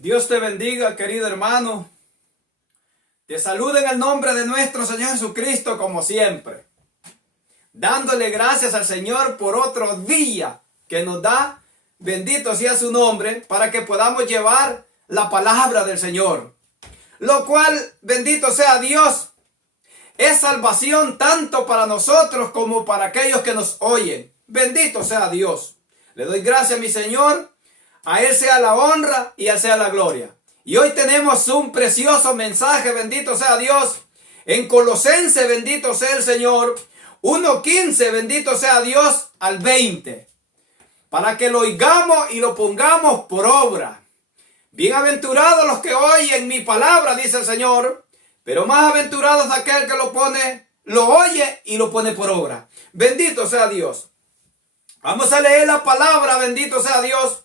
Dios te bendiga, querido hermano. Te saludo en el nombre de nuestro Señor Jesucristo como siempre, dándole gracias al Señor por otro día que nos da. Bendito sea su nombre, para que podamos llevar la palabra del Señor, lo cual, bendito sea Dios, es salvación tanto para nosotros como para aquellos que nos oyen. Bendito sea Dios. Le doy gracias a mi Señor. A Él sea la honra y a Él sea la gloria. Y hoy tenemos un precioso mensaje, bendito sea Dios, en Colosenses, bendito sea el Señor, 1:15, bendito sea Dios, al 20, para que lo oigamos y lo pongamos por obra. Bienaventurados los que oyen mi palabra, dice el Señor, pero más aventurados aquel que lo oye y lo pone por obra. Bendito sea Dios. Vamos a leer la palabra, bendito sea Dios,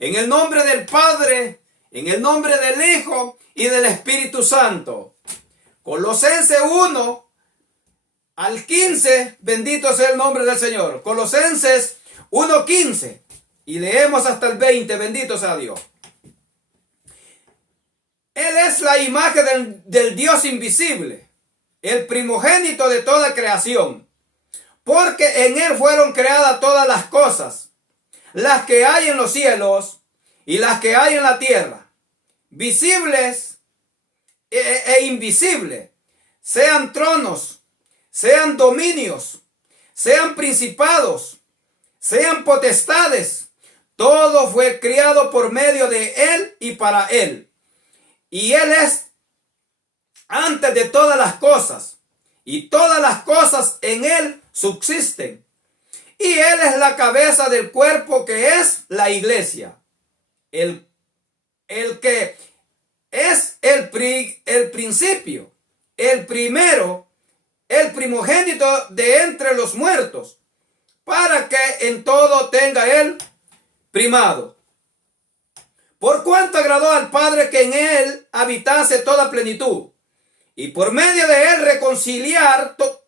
en el nombre del Padre, en el nombre del Hijo y del Espíritu Santo. Colosenses 1 al 15, bendito sea el nombre del Señor. Colosenses 1:15 y leemos hasta el 20, bendito sea Dios. Él es la imagen del Dios invisible, el primogénito de toda creación, porque en Él fueron creadas todas las cosas, las que hay en los cielos y las que hay en la tierra, visibles e invisibles, sean tronos, sean dominios, sean principados, sean potestades. Todo fue creado por medio de Él y para Él. Y Él es antes de todas las cosas, y todas las cosas en Él subsisten. Y Él es la cabeza del cuerpo, que es la iglesia. El que es el principio, el primero, el primogénito de entre los muertos, para que en todo tenga Él primado. Por cuanto agradó al Padre que en Él habitase toda plenitud, y por medio de Él reconciliar todas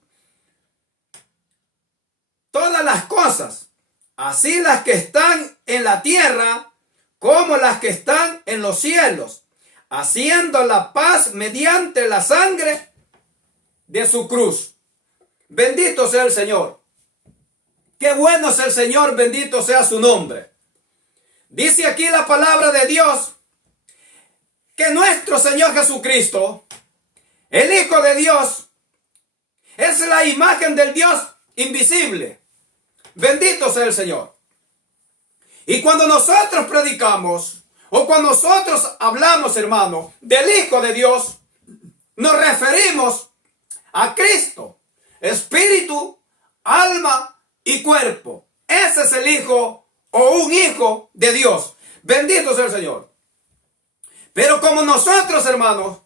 las cosas, así las que están en la tierra como las que están en los cielos, haciendo la paz mediante la sangre de su cruz. Bendito sea el Señor. Qué bueno es el Señor, bendito sea su nombre. Dice aquí la palabra de Dios que nuestro Señor Jesucristo, el Hijo de Dios, es la imagen del Dios invisible. Bendito sea el Señor. Y cuando nosotros predicamos, o cuando nosotros hablamos, hermano, del Hijo de Dios, nos referimos a Cristo, espíritu, alma y cuerpo. Ese es el Hijo o un hijo de Dios. Bendito sea el Señor. Pero como nosotros, hermanos,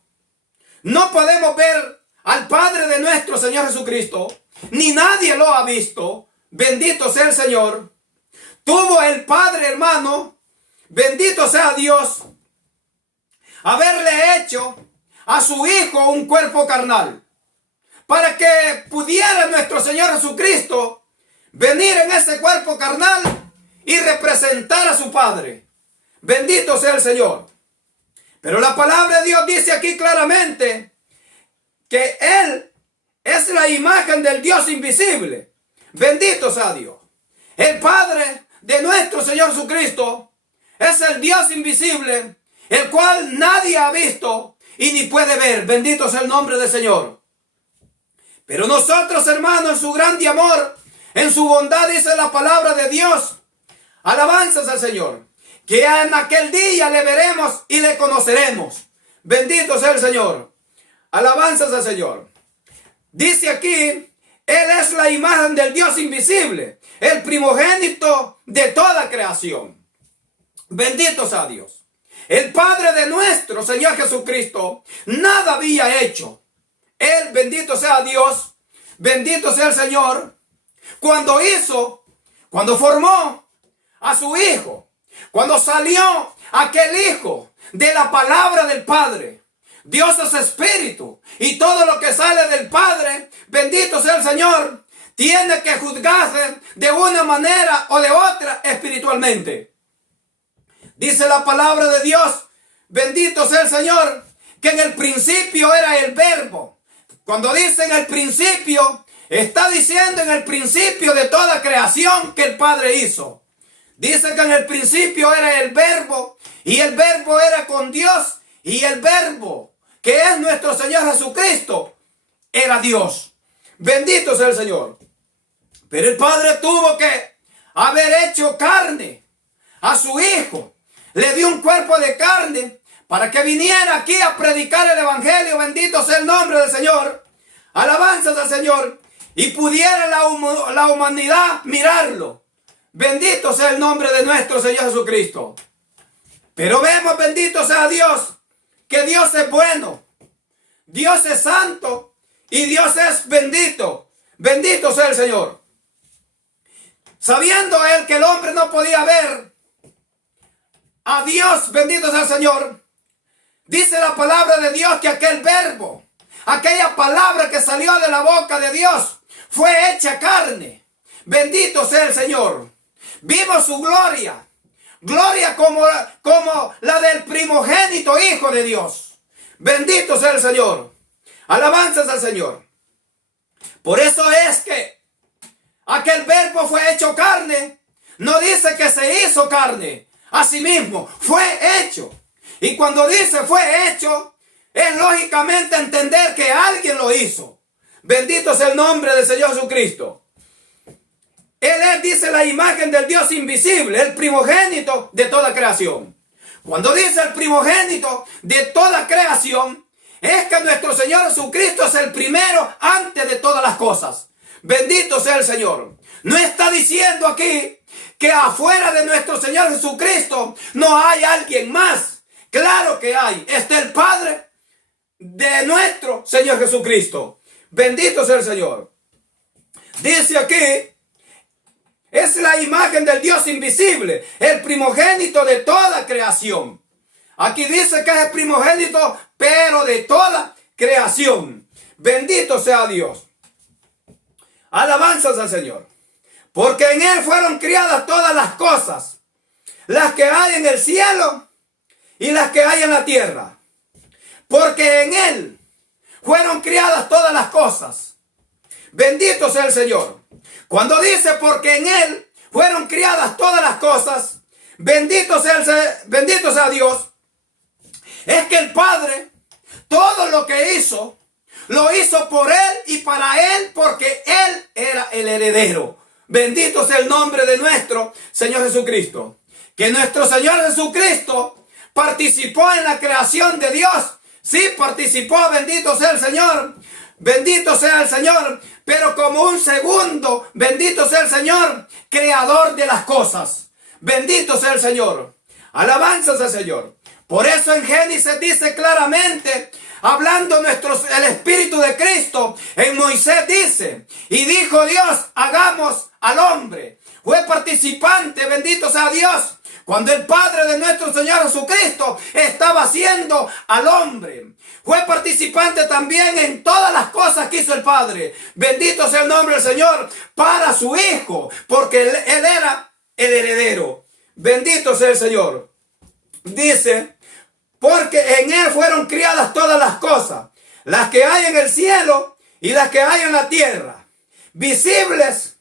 no podemos ver al Padre de nuestro Señor Jesucristo, ni nadie lo ha visto, bendito sea el Señor, tuvo el Padre, hermano, bendito sea Dios, haberle hecho a su Hijo un cuerpo carnal, para que pudiera nuestro Señor Jesucristo venir en ese cuerpo carnal y representar a su Padre. Bendito sea el Señor. Pero la palabra de Dios dice aquí claramente que Él es la imagen del Dios invisible. Bendito sea Dios. El Padre de nuestro Señor Jesucristo es el Dios invisible, el cual nadie ha visto y ni puede ver. Bendito sea el nombre del Señor. Pero nosotros, hermanos, en su grande amor, en su bondad, dice la palabra de Dios, alabanzas al Señor, que en aquel día le veremos y le conoceremos. Bendito sea el Señor. Alabanzas al Señor. Dice aquí, Él es la imagen del Dios invisible, el primogénito de toda creación. Bendito sea Dios. El Padre de nuestro Señor Jesucristo nada había hecho. Él, bendito sea Dios, bendito sea el Señor, cuando formó a su Hijo, cuando salió aquel Hijo de la palabra del Padre. Dios es espíritu, y todo lo que sale del Padre, bendito sea el Señor, tiene que juzgarse de una manera o de otra espiritualmente. Dice la palabra de Dios, bendito sea el Señor, que en el principio era el Verbo. Cuando dice en el principio, está diciendo en el principio de toda creación que el Padre hizo. Dice que en el principio era el Verbo, y el Verbo era con Dios, y el Verbo, que es nuestro Señor Jesucristo, era Dios. Bendito sea el Señor. Pero el Padre tuvo que haber hecho carne a su Hijo. Le dio un cuerpo de carne para que viniera aquí a predicar el Evangelio. Bendito sea el nombre del Señor. Alabanzas al Señor. Y pudiera la humanidad mirarlo. Bendito sea el nombre de nuestro Señor Jesucristo. Pero vemos, bendito sea Dios, que Dios es bueno, Dios es santo y Dios es bendito. Bendito sea el Señor. Sabiendo él que el hombre no podía ver a Dios, bendito sea el Señor, dice la palabra de Dios que aquel verbo, aquella palabra que salió de la boca de Dios, fue hecha carne. Bendito sea el Señor. Vimos su gloria. Gloria como la del primogénito Hijo de Dios. Bendito sea el Señor. Alabanzas al Señor. Por eso es que aquel verbo fue hecho carne. No dice que se hizo carne. Asimismo, fue hecho. Y cuando dice fue hecho, es lógicamente entender que alguien lo hizo. Bendito sea el nombre del Señor Jesucristo. Él es, dice, la imagen del Dios invisible, el primogénito de toda creación. Cuando dice el primogénito de toda creación, es que nuestro Señor Jesucristo es el primero antes de todas las cosas. Bendito sea el Señor. No está diciendo aquí que afuera de nuestro Señor Jesucristo no hay alguien más. Claro que hay. Está el Padre de nuestro Señor Jesucristo. Bendito sea el Señor. Dice aquí, es la imagen del Dios invisible, el primogénito de toda creación. Aquí dice que es el primogénito, pero de toda creación. Bendito sea Dios. Alabanzas al Señor. Porque en Él fueron criadas todas las cosas, las que hay en el cielo y las que hay en la tierra. Porque en Él fueron criadas todas las cosas. Bendito sea el Señor. Cuando dice porque en Él fueron criadas todas las cosas, bendito sea Dios, es que el Padre, todo lo que hizo, lo hizo por Él y para Él, porque Él era el heredero. Bendito sea el nombre de nuestro Señor Jesucristo. Que nuestro Señor Jesucristo participó en la creación de Dios. Sí, participó, bendito sea el Señor. Bendito sea el Señor, pero como un segundo, bendito sea el Señor, creador de las cosas. Bendito sea el Señor. Alabanzas al Señor. Por eso en Génesis dice claramente, hablando el Espíritu de Cristo, en Moisés dice, y dijo Dios, hagamos al hombre. Fue participante, bendito sea Dios, cuando el Padre de nuestro Señor Jesucristo estaba haciendo al hombre. Fue participante también en todas las cosas que hizo el Padre. Bendito sea el nombre del Señor para su Hijo, porque él era el heredero. Bendito sea el Señor. Dice, porque en Él fueron criadas todas las cosas, las que hay en el cielo y las que hay en la tierra, visibles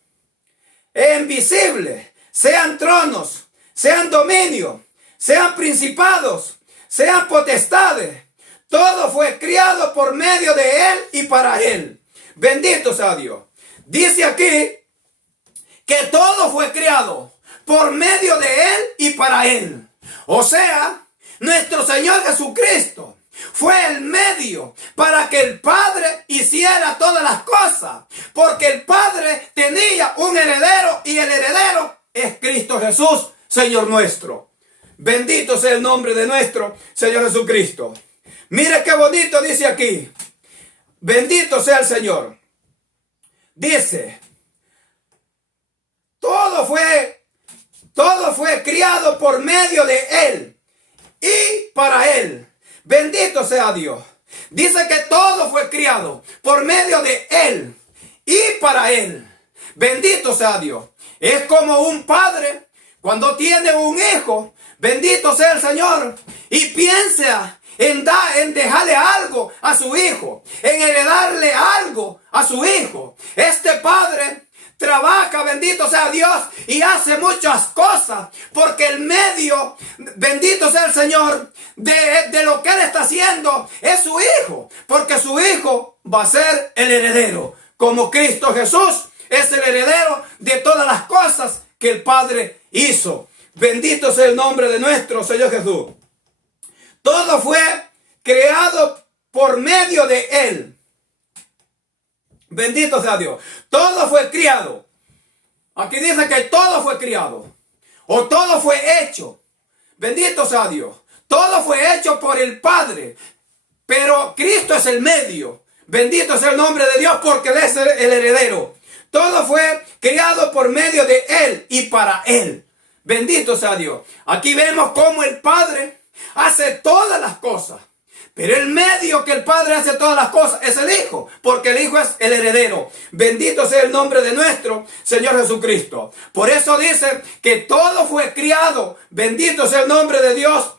e invisibles, sean tronos, sean dominios, sean principados, sean potestades. Todo fue criado por medio de Él y para Él. Bendito sea Dios. Dice aquí que todo fue criado por medio de Él y para Él. O sea, nuestro Señor Jesucristo fue el medio para que el Padre hiciera todas las cosas. Porque el Padre tenía un heredero y el heredero es Cristo Jesús, Señor nuestro. Bendito sea el nombre de nuestro Señor Jesucristo. Mire qué bonito dice aquí. Bendito sea el Señor. Dice, todo fue criado por medio de Él y para Él. Bendito sea Dios. Dice que todo fue criado por medio de Él y para Él. Bendito sea Dios. Es como un padre cuando tiene un hijo, bendito sea el Señor, y piensa en dejarle algo a su hijo, en heredarle algo a su hijo. Este padre trabaja, bendito sea Dios, y hace muchas cosas, porque el medio, bendito sea el Señor, de lo que él está haciendo es su hijo, porque su hijo va a ser el heredero, como Cristo Jesús es el heredero de todas las cosas que el Padre hizo. Bendito sea el nombre de nuestro Señor Jesús. Todo fue creado por medio de Él. Bendito sea Dios. Todo fue criado. Aquí dice que todo fue criado. O todo fue hecho. Bendito sea Dios. Todo fue hecho por el Padre. Pero Cristo es el medio. Bendito sea el nombre de Dios, porque Él es el heredero. Todo fue creado por medio de Él y para Él. Bendito sea Dios. Aquí vemos cómo el Padre hace todas las cosas. Pero el medio que el Padre hace todas las cosas es el Hijo, porque el Hijo es el heredero. Bendito sea el nombre de nuestro Señor Jesucristo. Por eso dice que todo fue criado. Bendito sea el nombre de Dios.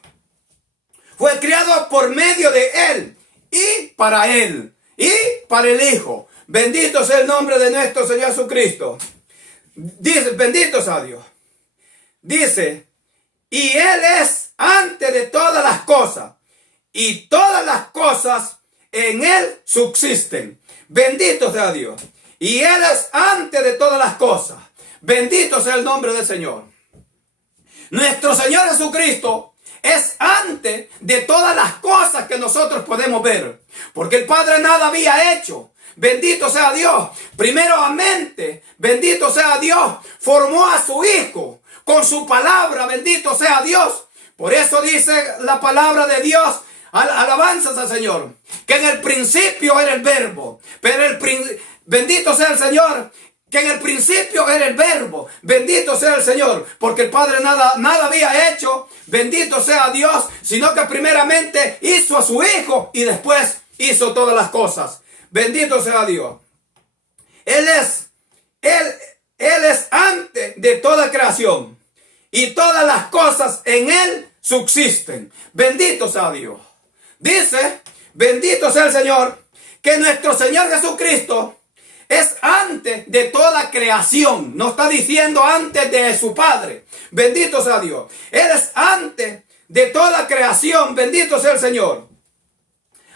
Fue criado por medio de Él y para Él y para el Hijo. Bendito sea el nombre de nuestro Señor Jesucristo. Dice, bendito sea Dios. Dice, y Él es antes de todas las cosas, y todas las cosas en Él subsisten. Bendito sea Dios. Y Él es antes de todas las cosas. Bendito sea el nombre del Señor. Nuestro Señor Jesucristo es antes de todas las cosas que nosotros podemos ver, porque el Padre nada había hecho. Bendito sea Dios. Primeramente, bendito sea Dios, formó a su Hijo con su palabra. Bendito sea Dios. Por eso dice la palabra de Dios, alabanzas al Señor, que en el principio era el verbo. Pero bendito sea el Señor, que en el principio era el verbo. Bendito sea el Señor, porque el Padre nada había hecho. Bendito sea Dios, sino que primeramente hizo a su Hijo y después hizo todas las cosas. Bendito sea Dios. Él es antes de toda creación, y todas las cosas en Él subsisten. Bendito sea Dios. Dice, bendito sea el Señor, que nuestro Señor Jesucristo es antes de toda creación. No está diciendo antes de su Padre. Bendito sea Dios. Él es antes de toda creación. Bendito sea el Señor.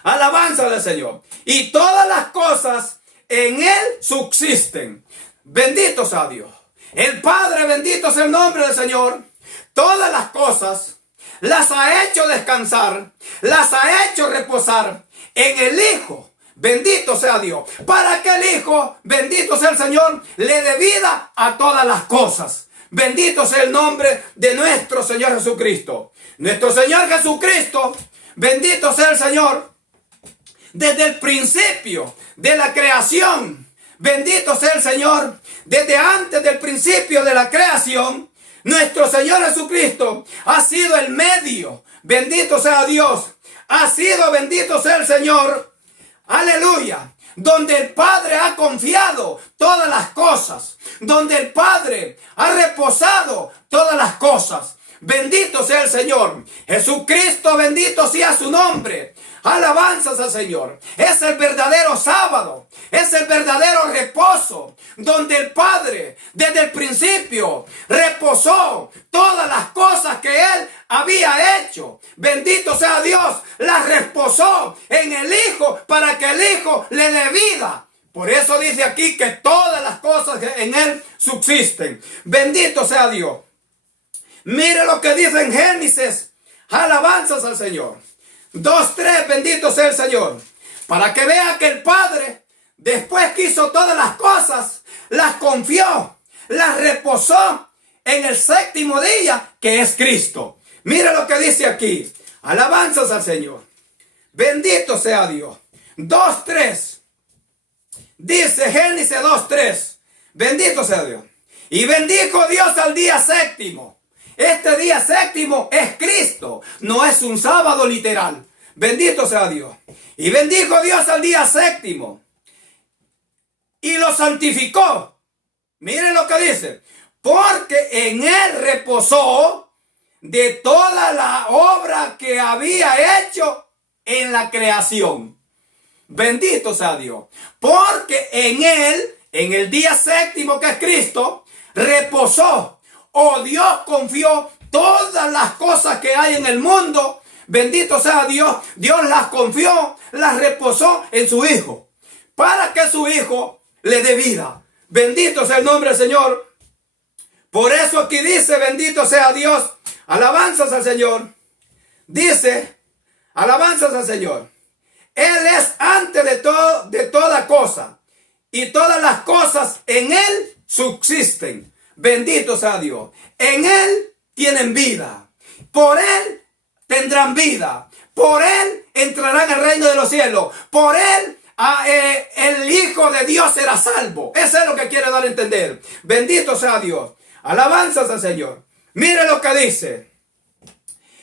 Alabanza del Señor. Y todas las cosas en Él subsisten. Bendito sea Dios. El Padre, bendito sea el nombre del Señor. Todas las cosas las ha hecho descansar, las ha hecho reposar en el Hijo. Bendito sea Dios. Para que el Hijo, bendito sea el Señor, le dé vida a todas las cosas. Bendito sea el nombre de nuestro Señor Jesucristo. Nuestro Señor Jesucristo, bendito sea el Señor, desde el principio de la creación. Bendito sea el Señor, desde antes del principio de la creación. Nuestro Señor Jesucristo ha sido el medio. Bendito sea Dios. Ha sido, bendito sea el Señor. Aleluya. Donde el Padre ha confiado todas las cosas. Donde el Padre ha reposado todas las cosas. Bendito sea el Señor. Jesucristo, bendito sea su nombre. Alabanzas al Señor. Es el verdadero sábado. Es el verdadero reposo. Donde el Padre desde el principio reposó todas las cosas que Él había hecho. Bendito sea Dios. Las reposó en el Hijo para que el Hijo le dé vida. Por eso dice aquí que todas las cosas en Él subsisten. Bendito sea Dios. Mire lo que dice en Génesis. Alabanzas al Señor. 2:3, bendito sea el Señor. Para que vea que el Padre, después que hizo todas las cosas, las confió, las reposó en el séptimo día, que es Cristo. Mire lo que dice aquí. Alabanzas al Señor. Bendito sea Dios. 2:3. Dice Génesis 2:3. Bendito sea Dios. Y bendijo Dios al día séptimo. Este día séptimo es Cristo, no es un sábado literal. Bendito sea Dios. Y bendijo Dios al día séptimo y lo santificó. Miren lo que dice. porque en él reposó de toda la obra que había hecho en la creación. Bendito sea Dios. Porque en él, en el día séptimo que es Cristo, reposó, o Dios confió todas las cosas que hay en el mundo. Bendito sea Dios. Dios las confió, las reposó en su Hijo, para que su Hijo le dé vida. Bendito sea el nombre del Señor. Por eso aquí dice, bendito sea Dios. Alabanzas al Señor. Dice, alabanzas al Señor. Él es antes de toda cosa, y todas las cosas en él subsisten. Bendito sea Dios. En él tienen vida. Por él tendrán vida. Por él entrarán al reino de los cielos. Por él el Hijo de Dios será salvo. Eso es lo que quiere dar a entender. Bendito sea Dios. Alabanzas al Señor. Mire lo que dice.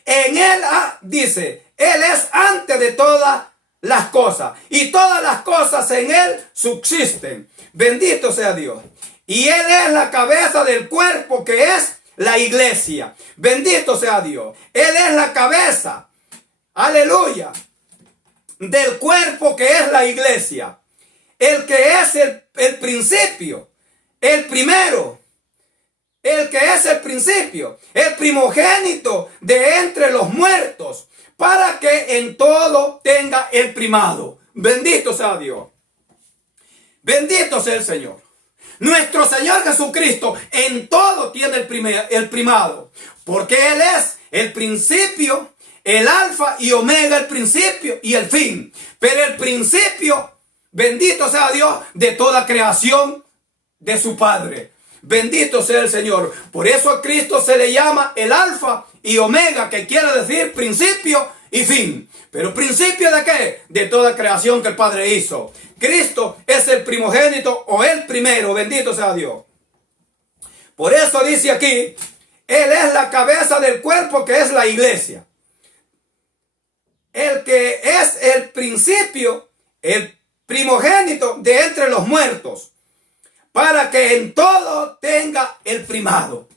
En él dice, él es antes de todas las cosas, y todas las cosas en él subsisten. Bendito sea Dios. Y él es la cabeza del cuerpo, que es la iglesia. Bendito sea Dios. Él es la cabeza, aleluya, del cuerpo, que es la iglesia. El que es el principio, el primero, el que es el principio, el primogénito de entre los muertos, para que en todo tenga el primado. Bendito sea Dios. Bendito sea el Señor. Nuestro Señor Jesucristo en todo tiene el primado, porque Él es el principio, el alfa y omega, el principio y el fin. Pero el principio, bendito sea Dios, de toda creación de su Padre. Bendito sea el Señor. Por eso a Cristo se le llama el alfa y omega, que quiere decir principio y fin. ¿Pero principio de qué? De toda creación que el Padre hizo. Cristo es el primogénito, o el primero. Bendito sea Dios. Por eso dice aquí, Él es la cabeza del cuerpo, que es la iglesia. El que es el principio, el primogénito de entre los muertos, para que en todo tenga el primado.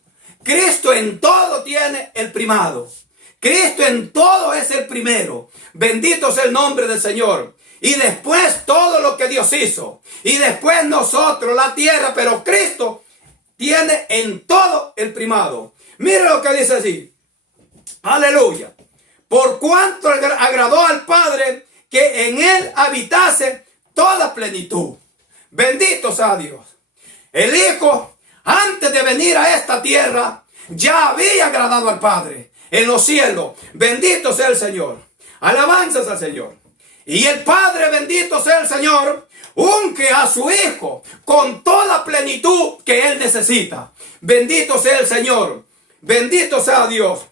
Cristo en todo tiene el primado. Cristo en todo es el primero. Bendito sea el nombre del Señor. Y después todo lo que Dios hizo. Y después nosotros, la tierra. Pero Cristo tiene en todo el primado. Mire lo que dice así. Aleluya. Por cuanto agradó al Padre que en él habitase toda plenitud. Bendito sea Dios. El Hijo, antes de venir a esta tierra, ya había agradado al Padre en los cielos. Bendito sea el Señor. Alabanzas al Señor. Y el Padre, bendito sea el Señor, unge a su Hijo con toda plenitud que Él necesita. Bendito sea el Señor. Bendito sea Dios.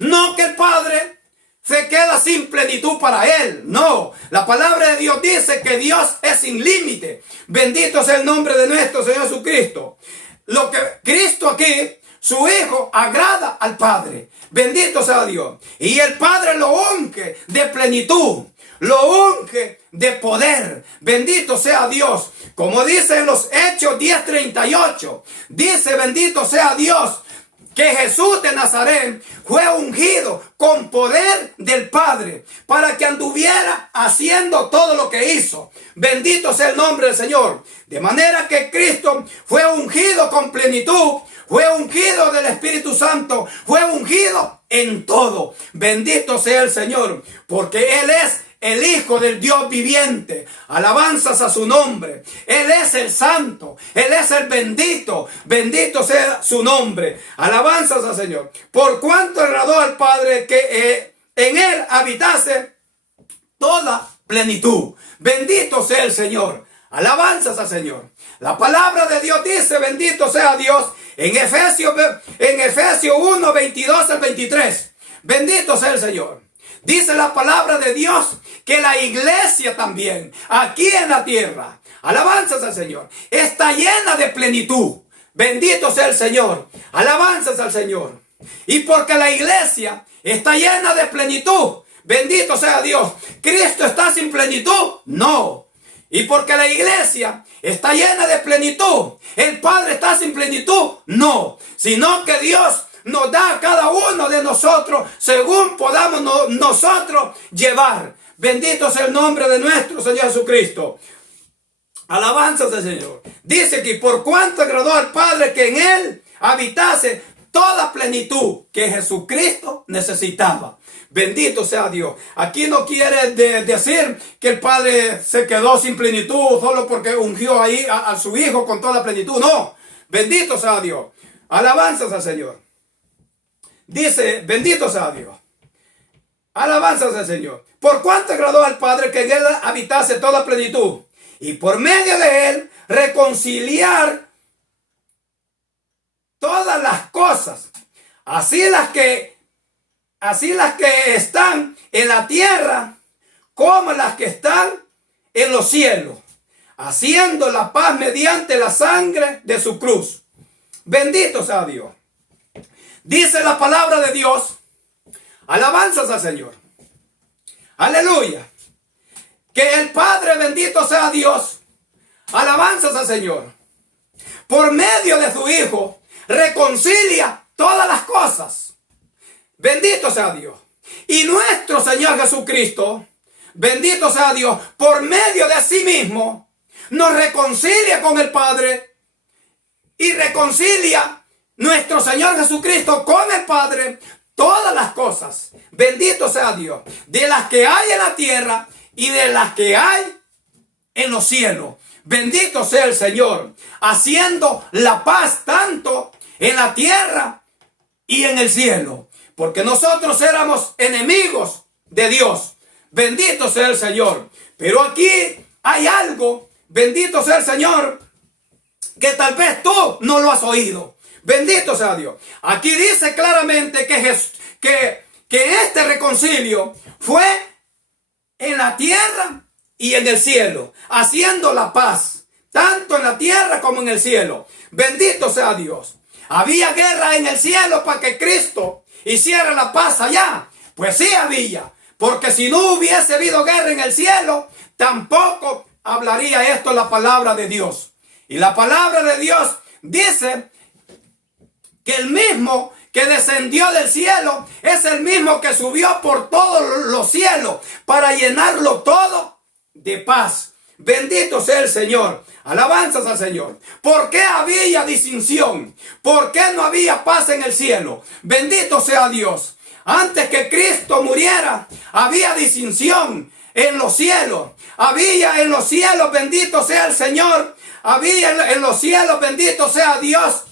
No que el Padre se queda sin plenitud para Él. No, la palabra de Dios dice que Dios es sin límite. Bendito sea el nombre de nuestro Señor Jesucristo. Lo que Cristo aquí, su Hijo, agrada al Padre. Bendito sea Dios. Y el Padre lo unge de plenitud, lo unge de poder. Bendito sea Dios. Como dice en los Hechos 10:38, dice, bendito sea Dios, que Jesús de Nazaret fue ungido con poder del Padre para que anduviera haciendo todo lo que hizo. Bendito sea el nombre del Señor. De manera que Cristo fue ungido con plenitud, fue ungido del Espíritu Santo, fue ungido en todo. Bendito sea el Señor, porque Él es el Hijo del Dios viviente. Alabanzas a su nombre. Él es el santo. Él es el bendito. Bendito sea su nombre. Alabanzas al Señor. Por cuanto agradó al Padre que en Él habitase toda plenitud. Bendito sea el Señor. Alabanzas al Señor. La palabra de Dios dice, bendito sea Dios, en Efesios 1, 22 al 23. Bendito sea el Señor. Dice la palabra de Dios que la iglesia también, aquí en la tierra, alabanzas al Señor, está llena de plenitud. Bendito sea el Señor. Alabanzas al Señor. Y porque la iglesia está llena de plenitud, bendito sea Dios. ¿Cristo está sin plenitud? No. Y porque la iglesia está llena de plenitud. El Padre está sin plenitud. No, sino que Dios nos da a cada uno de nosotros según podamos nosotros llevar. Bendito sea el nombre de nuestro Señor Jesucristo. Alabanzas al Señor. Dice que por cuanto agradó al Padre que en Él habitase toda plenitud que Jesucristo necesitaba. Bendito sea Dios. Aquí no quiere decir que el Padre se quedó sin plenitud solo porque ungió ahí a su Hijo con toda plenitud. No. Bendito sea Dios. Alabanzas al Señor. Dice, bendito sea Dios. Alabanzas al Señor. Por cuanto agradó al Padre que en Él habitase toda plenitud. Y por medio de Él reconciliar todas las cosas. Así las que están en la tierra como las que están en los cielos, haciendo la paz mediante la sangre de su cruz. Bendito sea Dios. Dice la palabra de Dios. Alabanzas al Señor. Aleluya. Que el Padre, bendito sea Dios. Alabanzas al Señor. Por medio de su Hijo reconcilia todas las cosas. Bendito sea Dios. Y nuestro Señor Jesucristo, bendito sea Dios, por medio de sí mismo, nos reconcilia con el Padre y reconcilia nuestro Señor Jesucristo con el Padre todas las cosas. Bendito sea Dios. De las que hay en la tierra y de las que hay en los cielos. Bendito sea el Señor, haciendo la paz tanto en la tierra y en el cielo. Porque nosotros éramos enemigos de Dios. Bendito sea el Señor. Pero aquí hay algo, bendito sea el Señor, que tal vez tú no lo has oído. Bendito sea Dios. Aquí dice claramente que este reconcilio fue en la tierra y en el cielo, haciendo la paz, tanto en la tierra como en el cielo. Bendito sea Dios. ¿Había guerra en el cielo para que Cristo hiciera la paz allá? Pues sí había, porque si no hubiese habido guerra en el cielo, tampoco hablaría esto la palabra de Dios. Y la palabra de Dios dice que el mismo que descendió del cielo es el mismo que subió por todos los cielos para llenarlo todo de paz. Bendito sea el Señor. Alabanzas al Señor. ¿Por qué había distinción? ¿Por qué no había paz en el cielo? Bendito sea Dios. Antes que Cristo muriera, había distinción en los cielos. Había en los cielos, bendito sea el Señor. Había en los cielos, bendito sea Dios.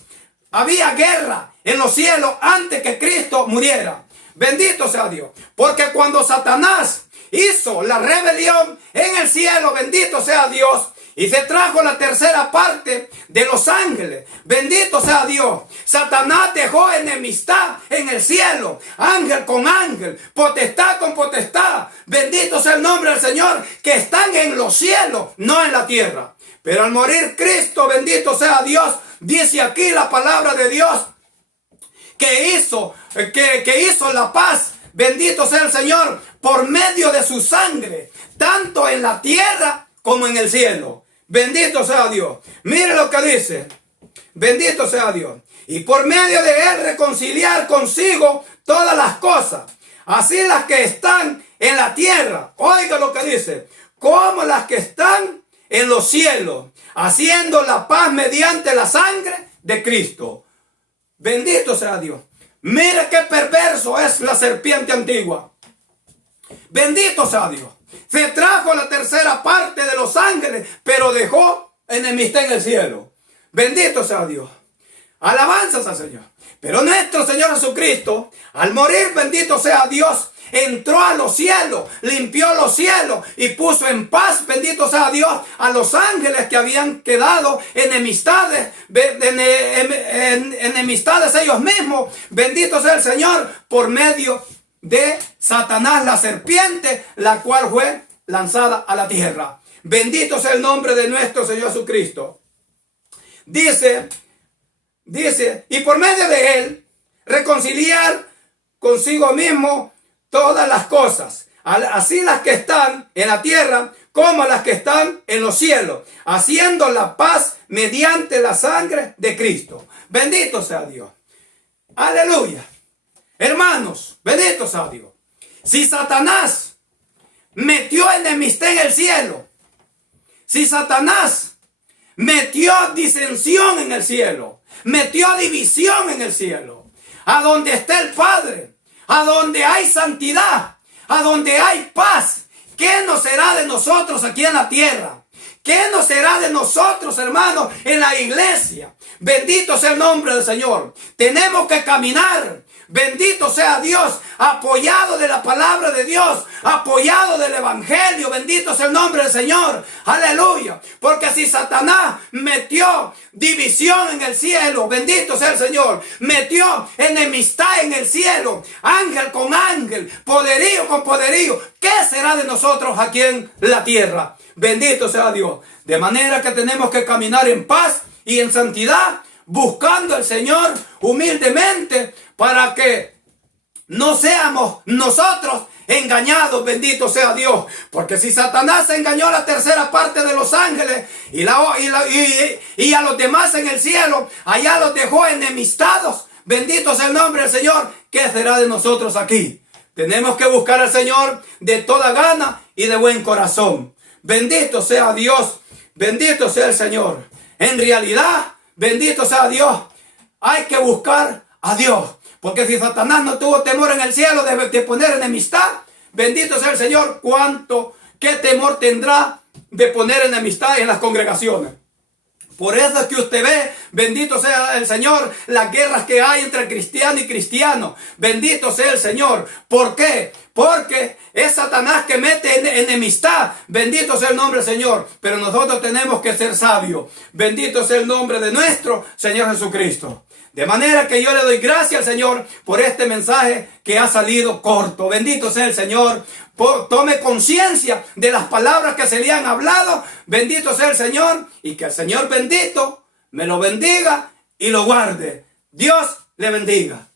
Había guerra en los cielos antes que Cristo muriera. Bendito sea Dios. Porque cuando Satanás hizo la rebelión en el cielo, bendito sea Dios, y se trajo la tercera parte de los ángeles, bendito sea Dios, Satanás dejó enemistad en el cielo, ángel con ángel, potestad con potestad. Bendito sea el nombre del Señor, que están en los cielos, no en la tierra. Pero al morir Cristo, bendito sea Dios, dice aquí la palabra de Dios, que hizo la paz, bendito sea el Señor, por medio de su sangre, tanto en la tierra como en el cielo. Bendito sea Dios. Mire lo que dice. Bendito sea Dios. Y por medio de él reconciliar consigo todas las cosas, así las que están en la tierra, oiga lo que dice, como las que están en los cielos, haciendo la paz mediante la sangre de Cristo. Bendito sea Dios. Mire qué perverso es la serpiente antigua. Bendito sea Dios. Se trajo la tercera parte de los ángeles, pero dejó enemistad en el cielo. Bendito sea Dios. Alabanzas al Señor. Pero nuestro Señor Jesucristo, al morir, bendito sea Dios, entró a los cielos, limpió los cielos y puso en paz, bendito sea Dios, a los ángeles que habían quedado enemistades ellos mismos. Bendito sea el Señor, por medio de Satanás, la serpiente, la cual fue lanzada a la tierra. Bendito sea el nombre de nuestro Señor Jesucristo. Dice, y por medio de él, reconciliar consigo mismo todas las cosas, así las que están en la tierra como las que están en los cielos, haciendo la paz mediante la sangre de Cristo. Bendito sea Dios. Aleluya. Hermanos, bendito sea Dios. Si Satanás metió enemistad en el cielo, si Satanás metió disensión en el cielo, metió división en el cielo, a donde está el Padre, a donde hay santidad, a donde hay paz, ¿qué nos será de nosotros aquí en la tierra? ¿Qué nos será de nosotros, hermanos, en la iglesia? Bendito sea el nombre del Señor. Tenemos que caminar. Bendito sea Dios, apoyado de la palabra de Dios, apoyado del evangelio. Bendito sea el nombre del Señor. Aleluya. Porque si Satanás metió división en el cielo, bendito sea el Señor, metió enemistad en el cielo, ángel con ángel, poderío con poderío, ¿qué será de nosotros aquí en la tierra? Bendito sea Dios. De manera que tenemos que caminar en paz y en santidad, buscando al Señor humildemente, para que no seamos nosotros engañados. Bendito sea Dios. Porque si Satanás engañó a la tercera parte de los ángeles y a los demás en el cielo, allá los dejó enemistados, bendito sea el nombre del Señor, ¿qué será de nosotros aquí? Tenemos que buscar al Señor de toda gana y de buen corazón. Bendito sea Dios, bendito sea el Señor. En realidad, bendito sea Dios, hay que buscar a Dios. Porque si Satanás no tuvo temor en el cielo de poner enemistad, bendito sea el Señor, qué temor tendrá de poner enemistad en las congregaciones. Por eso es que usted ve, bendito sea el Señor, las guerras que hay entre cristiano y cristiano. Bendito sea el Señor. ¿Por qué? Porque es Satanás que mete enemistad. Bendito sea el nombre del Señor. Pero nosotros tenemos que ser sabios. Bendito sea el nombre de nuestro Señor Jesucristo. De manera que yo le doy gracias al Señor por este mensaje que ha salido corto. Bendito sea el Señor. Tome conciencia de las palabras que se le han hablado. Bendito sea el Señor. Y que el Señor bendito me lo bendiga y lo guarde. Dios le bendiga.